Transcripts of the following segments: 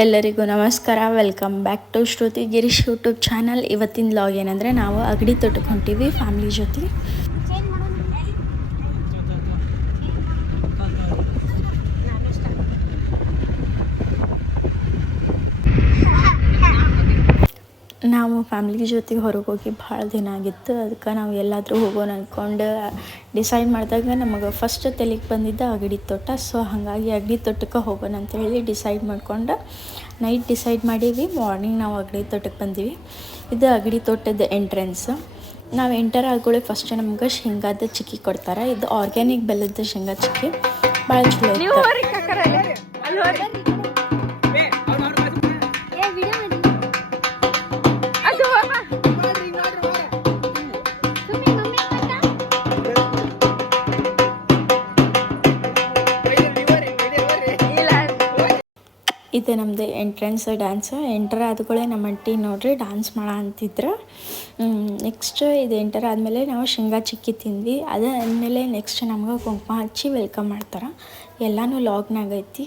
ಎಲ್ಲರಿಗೂ ನಮಸ್ಕಾರ. Welcome back to Shruti Girish YouTube channel. ಇವತ್ತಿನ ಲಾಗ್ ಏನಂದರೆ ನಾವು ಅಗಡಿ ತೋಟಕ್ಕೆ ಹೊಂಟೀವಿ ಫ್ಯಾಮಿಲಿ ಜೊತೆ. ನಾವು ಫ್ಯಾಮಿಲಿ ಜೊತೆಗೆ ಹೊರಗೆ ಹೋಗಿ ಭಾಳ ದಿನ ಆಗಿತ್ತು. ಅದಕ್ಕೆ ನಾವು ಎಲ್ಲಾದರೂ ಹೋಗೋಣ ಅಂದ್ಕೊಂಡು ಡಿಸೈಡ್ ಮಾಡಿದಾಗ ನಮಗೆ ಫಸ್ಟ್ ತಲೆಗೆ ಬಂದಿದ್ದ ಅಗಡಿ ತೋಟ. ಸೊ ಹಾಗಾಗಿ ಅಗಡಿ ತೋಟಕ್ಕೆ ಹೋಗೋಣ ಅಂತೇಳಿ ಡಿಸೈಡ್ ಮಾಡ್ಕೊಂಡು ನೈಟ್ ಡಿಸೈಡ್ ಮಾಡೀವಿ. ಮಾರ್ನಿಂಗ್ ನಾವು ಅಗಡಿ ತೋಟಕ್ಕೆ ಬಂದೀವಿ. ಇದು ಅಗಡಿ ತೋಟದ ಎಂಟ್ರೆನ್ಸ್. ನಾವು ಎಂಟರ್ ಆಗೋಳೆ ಫಸ್ಟ್ ನಮ್ಗೆ ಶೇಂಗಾದ ಚಿಕ್ಕಿ ಕೊಡ್ತಾರೆ. ಇದು ಆರ್ಗ್ಯಾನಿಕ್ ಬೆಲ್ಲದ ಶೇಂಗಾ ಚಿಕ್ಕಿ ಭಾಳ ಚಲೋ ಇತ್ತು. ಇದು ನಮ್ಮದು ಎಂಟ್ರೆನ್ಸ್ ಡ್ಯಾನ್ಸ್. ಎಂಟರ್ ಆದ್ಗಳೇ ನಮ್ಮ ಅಂಟಿ ನೋಡ್ರಿ ಡ್ಯಾನ್ಸ್ ಮಾಡೋ ಅಂತಿದ್ರು. ನೆಕ್ಸ್ಟ್ ಇದು ಎಂಟರ್ ಆದಮೇಲೆ ನಾವು ಶೇಂಗಾ ಚಿಕ್ಕಿ ತಿಂದ್ವಿ. ಅದಾದಮೇಲೆ ನೆಕ್ಸ್ಟ್ ನಮ್ಗೆ ಕುಂಕುಮ ಹಚ್ಚಿ ವೆಲ್ಕಮ್ ಮಾಡ್ತಾರೆ. ಎಲ್ಲನೂ ಲಾಗ್ನಾಗ ಐತಿ,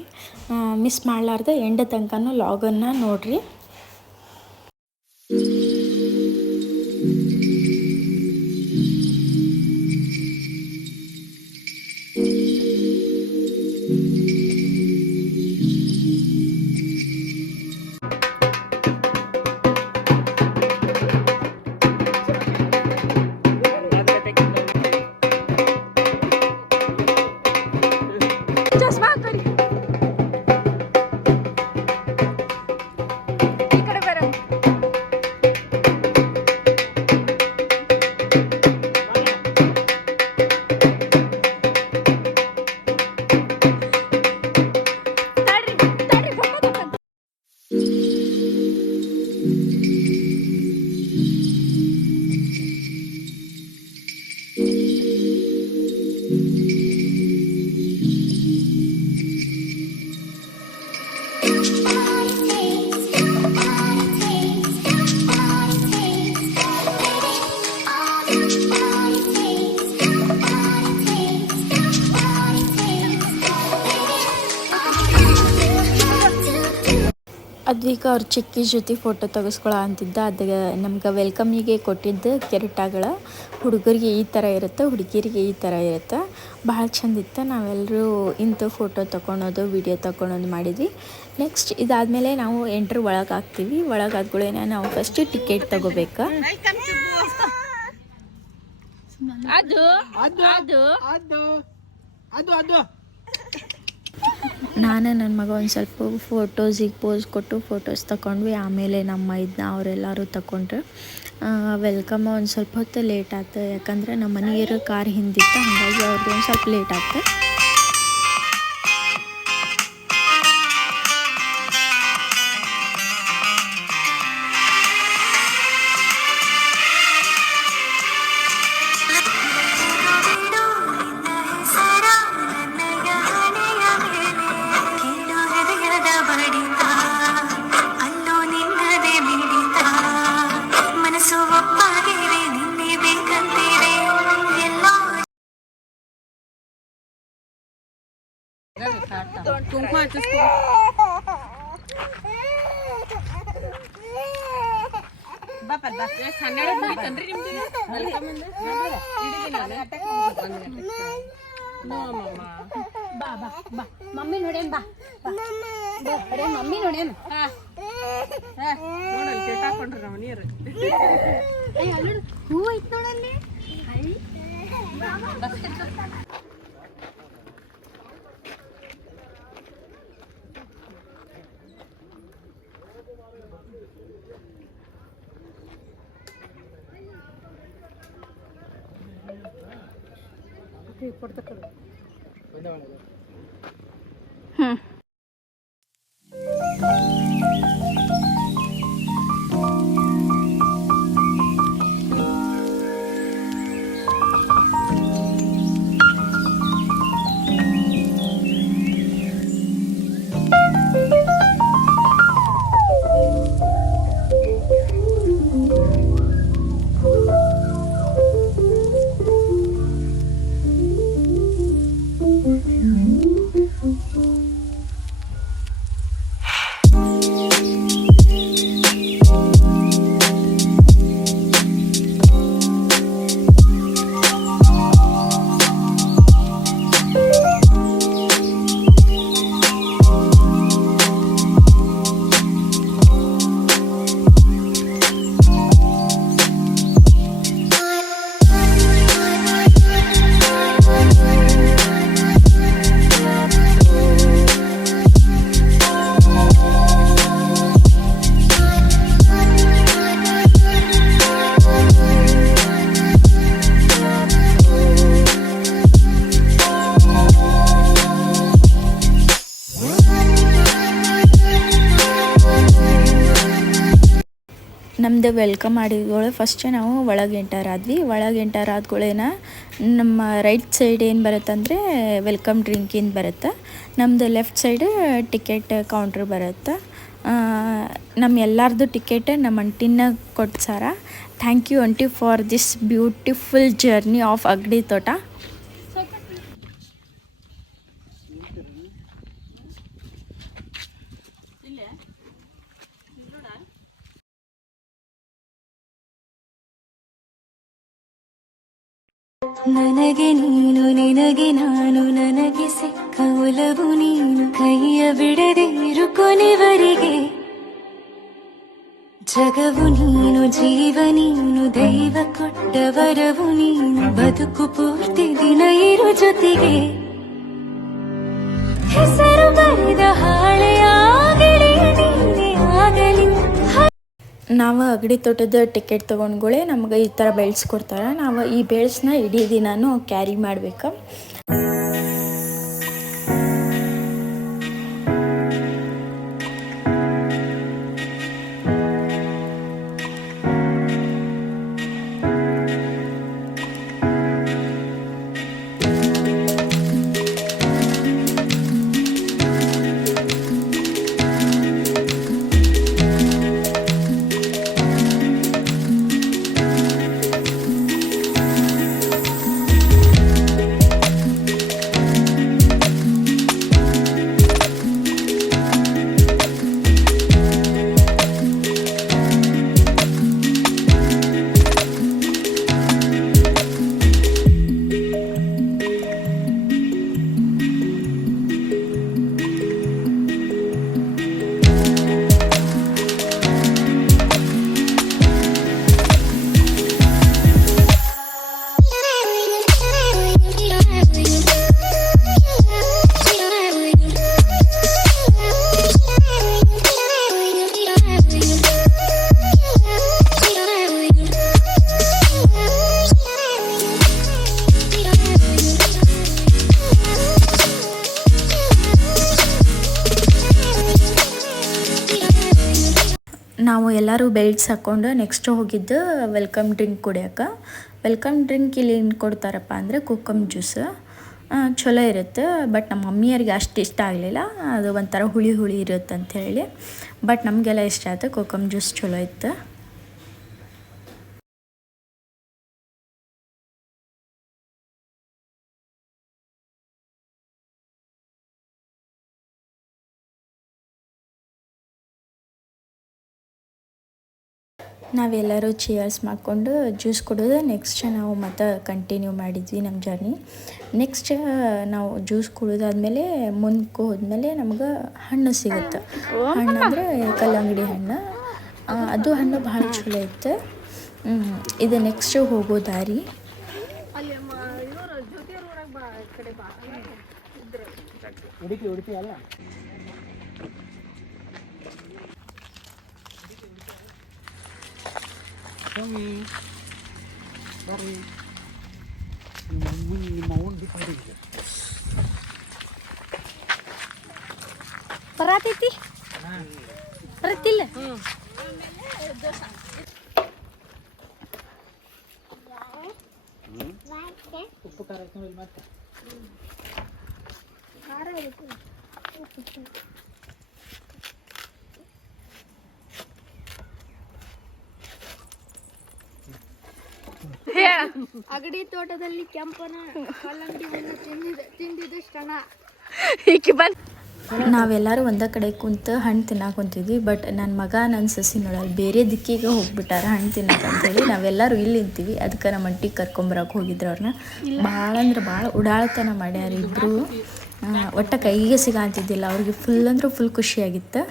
ಮಿಸ್ ಮಾಡಲಾರ್ದೆ ಎಂಡ್ ತನಕನೂ ಲಾಗನ್ನು ನೋಡ್ರಿ. ಅದೀಗ ಅವ್ರ ಚಿಕ್ಕಿ ಜೊತೆ ಫೋಟೋ ತೆಗೆಸ್ಕೊಳ್ಳೋ ಅಂತಿದ್ದ. ಅದು ನಮ್ಗೆ ವೆಲ್ಕಮಿಗೆ ಕೊಟ್ಟಿದ್ದು ಕೆರೆಟಾಗಳ. ಹುಡುಗರಿಗೆ ಈ ಥರ ಇರುತ್ತೆ, ಹುಡುಗಿರಿಗೆ ಈ ಥರ ಇರುತ್ತೆ. ಭಾಳ ಚೆಂದಿತ್ತು. ನಾವೆಲ್ಲರೂ ಇಂಥ ಫೋಟೋ ತೊಗೊಳೋದು ವಿಡಿಯೋ ತೊಗೊಳೋದು ಮಾಡಿದ್ವಿ. ನೆಕ್ಸ್ಟ್ ಇದಾದಮೇಲೆ ನಾವು ಎಂಟ್ರ್ ಒಳಗೆ ಹಾಕ್ತೀವಿ. ಒಳಗೆ ಆದ್ಗಳೇನೆ ನಾವು ಫಸ್ಟ್ ಟಿಕೆಟ್ ತೊಗೋಬೇಕು. ನಾನು ನನ್ನ ಮಗ ಒಂದು ಸ್ವಲ್ಪ ಫೋಟೋಸಿಗೆ ಪೋಸ್ ಕೊಟ್ಟು ಫೋಟೋಸ್ ತಗೊಂಡ್ವಿ. ಆಮೇಲೆ ನಮ್ಮ ಇದನ್ನ ಅವರೆಲ್ಲರೂ ತಗೊಂಡ್ರು. ವೆಲ್ಕಮ್ ಒಂದು ಸ್ವಲ್ಪ ಹೊತ್ತು ಲೇಟ್ ಆಯ್ತು, ಯಾಕಂದರೆ ನಮ್ಮ ಮನೆಗಿರೋ ಕಾರ್ ಹಿಂದಿತ್ತು, ಹಾಗಾಗಿ ಅವ್ರಿಗೆ ಒಂದು ಸ್ವಲ್ಪ ಲೇಟ್ ಆಯ್ತು. ಕುಂಕುಮ ಹಚ್ಚಿಸ್ಕೊ. ಮಮ್ಮಿ ನೋಡೇನ್ ಬಾ, ಮಮ್ಮಿ ನೋಡೇನ್ ಹಾಕೊಂಡ್ರಿ ನಾವು ನೀರು. ಹೂ ಐತ್ ನೋಡಲ್ಲಿ. ನಮ್ಮದು ವೆಲ್ಕಮ್ ಮಾಡಿದ್ಗಳು ಫಸ್ಟ್ ನಾವು ಒಳಗೆ ಎಂಟರ್ ಆದ್ವಿ. ಒಳಗೆ ಎಂಟರ್ ಆದ್ಗಳೇನ ನಮ್ಮ ರೈಟ್ ಸೈಡ್ ಏನು ಬರುತ್ತಂದರೆ ವೆಲ್ಕಮ್ ಡ್ರಿಂಕಿಂದ ಬರುತ್ತೆ. ನಮ್ಮದು ಲೆಫ್ಟ್ ಸೈಡ್ ಟಿಕೆಟ್ ಕೌಂಟ್ರ್ ಬರುತ್ತೆ. ನಮ್ಮ ಎಲ್ಲರದು ಟಿಕೆಟ್ ನಮ್ಮ ಅಂಟಿನ ಕೊಡ್ಸಾರ. Thank you aunty for this beautiful journey of Agadi Thota. ನನಗೆ ನೀನು ನಿನಗೆ ನಾನು ನನಗೆ ಸಿಕ್ಕ ಒಲವು ನೀನು ಕೈಯ ಬಿಡದೆ ಇರು ಕೊನೆವರೆಗೆ ಜಗವು ನೀನು ಜೀವ ನೀನು ದೈವ ಕೊಟ್ಟ ವರವು ನೀನು ಬದುಕು ಪೂರ್ತಿ ದಿನ ಇರು ಜೊತೆಗೆ ಹೆಸರು ಬರೆದ ಹಾಳೆಯಾಗಲಿ ನೀನೇ ಆಗಲಿ. ನಾವು ಅಗಡಿ ತೋಟದ ಟಿಕೆಟ್ ತೊಗೊಂಡ್ಗಳೇ ನಮ್ಗೆ ಈ ಥರ ಬೆಲ್ಟ್ಸ್ ಕೊಡ್ತಾರೆ. ನಾವು ಈ ಬೆಲ್ಟ್ಸ್ನ ಇಡೀ ದಿನಾನು ಕ್ಯಾರಿ ಮಾಡ್ಬೇಕು. ನಾವು ಎಲ್ಲರೂ ಬೆಲ್ಟ್ಸ್ ಹಾಕ್ಕೊಂಡು ನೆಕ್ಸ್ಟ್ ಹೋಗಿದ್ದು ವೆಲ್ಕಮ್ ಡ್ರಿಂಕ್ ಕುಡಿಯೋಕೆ. ವೆಲ್ಕಮ್ ಡ್ರಿಂಕ್ ಇಲ್ಲಿ ಏನು ಕೊಡ್ತಾರಪ್ಪ ಅಂದರೆ ಕುಕ್ಕಮ್ ಜ್ಯೂಸ್ ಚಲೋ ಇರುತ್ತೆ. ಬಟ್ ನಮ್ಮ ಮಮ್ಮಿಯರಿಗೆ ಅಷ್ಟು ಇಷ್ಟ ಆಗಲಿಲ್ಲ, ಅದು ಒಂಥರ ಹುಳಿ ಹುಳಿ ಇರುತ್ತೆ ಅಂಥೇಳಿ. ಬಟ್ ನಮಗೆಲ್ಲ ಇಷ್ಟ ಆಯ್ತು, ಕುಕ್ಕಮ್ ಜ್ಯೂಸ್ ಚಲೋ ಇತ್ತು. ನಾವೆಲ್ಲರೂ ಚೇರ್ಸ್ ಮಾಡಿಕೊಂಡು ಜ್ಯೂಸ್ ಕುಡಿದು ನೆಕ್ಸ್ಟ್ ನಾವು ಮತ್ತೆ ಕಂಟಿನ್ಯೂ ಮಾಡಿದ್ವಿ ನಮ್ಮ ಜರ್ನಿ. ನೆಕ್ಸ್ಟ್ ನಾವು ಜ್ಯೂಸ್ ಕುಡಿದಾದ್ಮೇಲೆ ಮುಂದಕ್ಕೆ ಹೋದ್ಮೇಲೆ ನಮ್ಗೆ ಹಣ್ಣು ಸಿಗುತ್ತೆ. ಹಣ್ಣು ಅಂದರೆ ಕಲ್ಲಂಗಡಿ ಹಣ್ಣು, ಅದು ಹಣ್ಣು ಭಾಳ ಚಲೋ ಇತ್ತು. ಇದು ನೆಕ್ಸ್ಟ್ ಹೋಗೋ ದಾರಿ. ಉಡುಪಿ ಅಲ್ಲ ಸ್ವಾಮಿ ಬರ್ರಿ. ನಿಮ್ಮ ಅವ್ನ ಬಿಟ್ಟು ಬರತೈತಿ ಬರತ್ತಿಲ್ಲ. ಉಪ್ಪು ಖಾರ ಐತೆ ನೋಡಿ ಮತ್ತೆ ಅಗಡಿ ತೋಟದಲ್ಲಿ ಕೆಂಪನ ಕಲ್ಲಂಗಡಿ ಹಣ್ಣು ತಿಂದಿದ್ದು ಕ್ಷಣ. ನಾವೆಲ್ಲರೂ ಒಂದೇ ಕಡೆ ಕುಂತು ಹಣ್ಣು ತಿನ್ನಕ್ಕೆ ಕುಂತಿದ್ವಿ. ಬಟ್ ನನ್ನ ಮಗ ನನ್ನ ಸಸಿ ನೋಡಲ್ಲ, ಬೇರೆ ದಿಕ್ಕಿಗೆ ಹೋಗ್ಬಿಟ್ಟಾರ ಹಣ್ಣು ತಿನ್ನಕ್ಕೆ ಅಂತೇಳಿ. ನಾವೆಲ್ಲರೂ ಇಲ್ಲಿ ನಿಂತೀವಿ. ಅದಕ್ಕೆ ನಮ್ಮ ಅಂಟಿಗೆ ಕರ್ಕೊಂಬರಕ್ಕೆ ಹೋಗಿದ್ರು ಅವ್ರನ್ನ. ಭಾಳ ಅಂದ್ರೆ ಭಾಳ ಉಡಾಳತನ ಮಾಡ್ಯಾರ ಇಬ್ಬರು. ಒಟ್ಟು ಕೈಗೆ ಸಿಗಂತಿದ್ದಿಲ್ಲ ಅವ್ರಿಗೆ. ಫುಲ್ ಅಂದ್ರೆ ಫುಲ್ ಖುಷಿಯಾಗಿತ್ತು.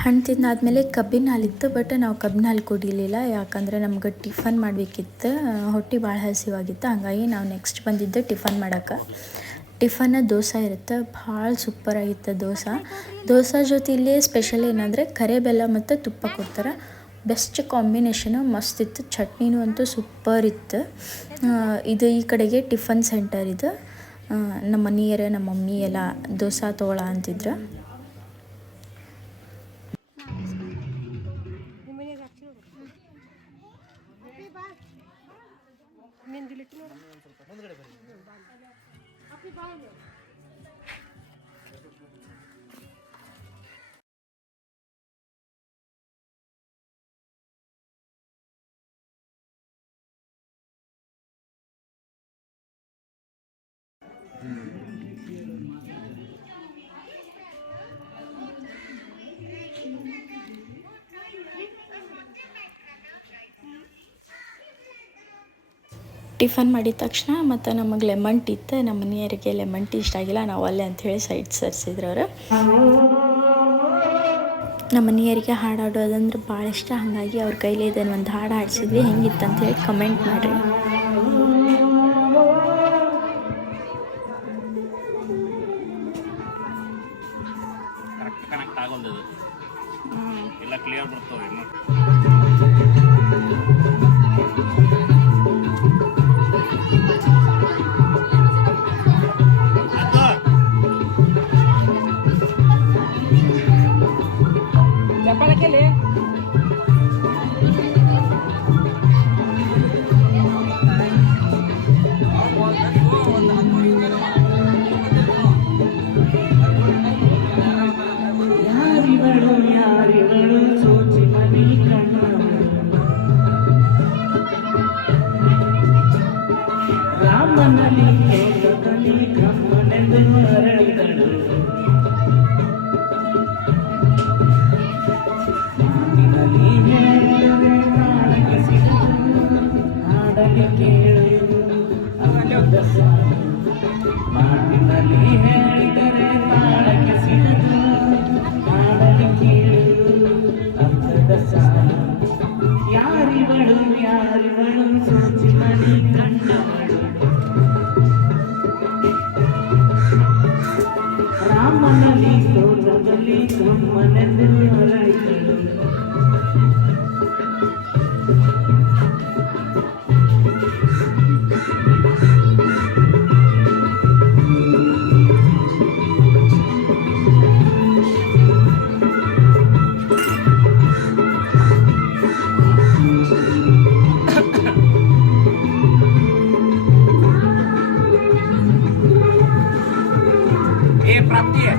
ಹಣ್ಣು ತಿಂದಾದ್ಮೇಲೆ ಕಬ್ಬಿನ ಹಾಲಿತ್ತು. ಬಟ್ ನಾವು ಕಬ್ಬಿನ ಹಾಲು ಕುಡಿಲಿಲ್ಲ, ಯಾಕಂದರೆ ನಮ್ಗೆ ಟಿಫನ್ ಮಾಡಬೇಕಿತ್ತು. ಹೊಟ್ಟೆ ಭಾಳ ಹಸಿವಾಗಿತ್ತು. ಹಾಗಾಗಿ ನಾವು ನೆಕ್ಸ್ಟ್ ಬಂದಿದ್ದು ಟಿಫನ್ ಮಾಡೋಕ್ಕೆ. ಟಿಫನ್ ದೋಸೆ ಇರುತ್ತೆ, ಭಾಳ ಸೂಪರಾಗಿತ್ತು ದೋಸೆ ಜೊತೆ ಇಲ್ಲಿ ಸ್ಪೆಷಲ್ ಏನಂದರೆ ಕರೆ ಬೆಲ್ಲ ಮತ್ತು ತುಪ್ಪ ಕೊಡ್ತಾರೆ. Best combination, ಮಸ್ತಿತ್ತು. ಚಟ್ನಿನೂ ಅಂತೂ ಸೂಪರ್ ಇತ್ತು. ಇದು ಈ ಕಡೆಗೆ ಟಿಫನ್ ಸೆಂಟರ್ ಇದು. ನಮ್ಮ ಮನೆಯರ ನಮ್ಮ ಮಮ್ಮಿ ಎಲ್ಲ ದೋಸೆ ತೊಗೊಳ ಅಂತಿದ್ರು. ಟಿಫನ್ ಮಾಡಿದ ತಕ್ಷಣ ಮತ್ತು ನಮಗೆ ಲೆಮನ್ ಟೀ ಇತ್ತು. ನಮ್ಮ ಮನೆಯವರಿಗೆ ಲೆಮನ್ ಟೀ ಇಷ್ಟ ಆಗಿಲ್ಲ, ನಾವು ಅಲ್ಲೇ ಅಂಥೇಳಿ ಸೈಡ್ ಸರ್ಸಿದ್ರು ಅವರು. ನಮ್ಮ ಮನೆಯವರಿಗೆ ಹಾಡು ಹಾಡೋದಂದ್ರೆ ಭಾಳ ಇಷ್ಟ, ಹಾಗಾಗಿ ಅವ್ರ ಕೈಲಿ ಇದನ್ನು ಒಂದು ಹಾಡು ಹಾಡಿಸಿದ್ವಿ. ಹೆಂಗಿತ್ತು ಅಂಥೇಳಿ ಕಮೆಂಟ್ ಮಾಡಿರಿ. ಕನೆಕ್ಟ್ ಆಗೋದು ಎಲ್ಲ ಕ್ಲಿಯರ್ ಬರ್ತವೆ. प्राप्ति है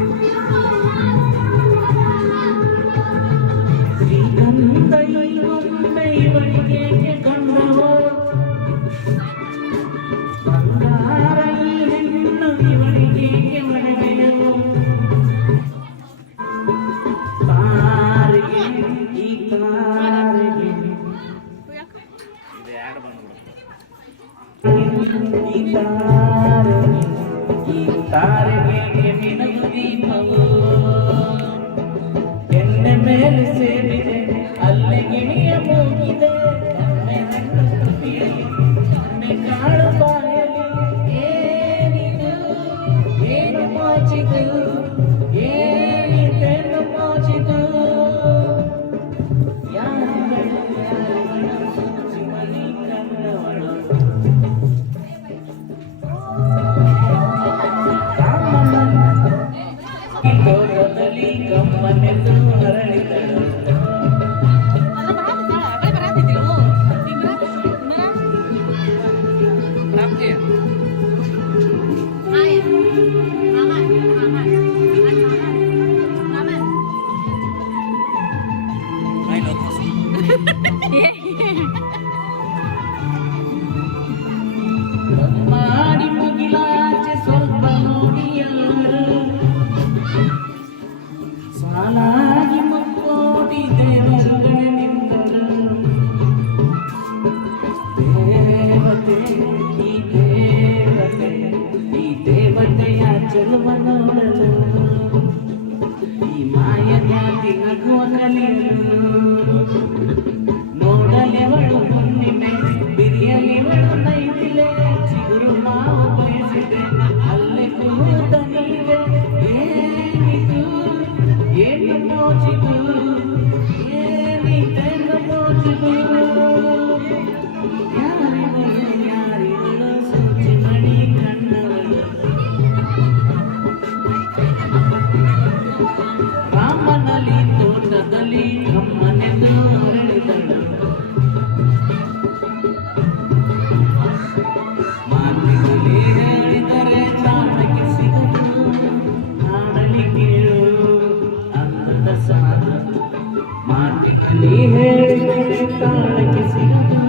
ನೀ ಹೇಳಿದರೆ ತಾಳಕ್ಕೆ ಸಿಗದು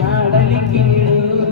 ಕಾಡಲಿ ಕೀಳು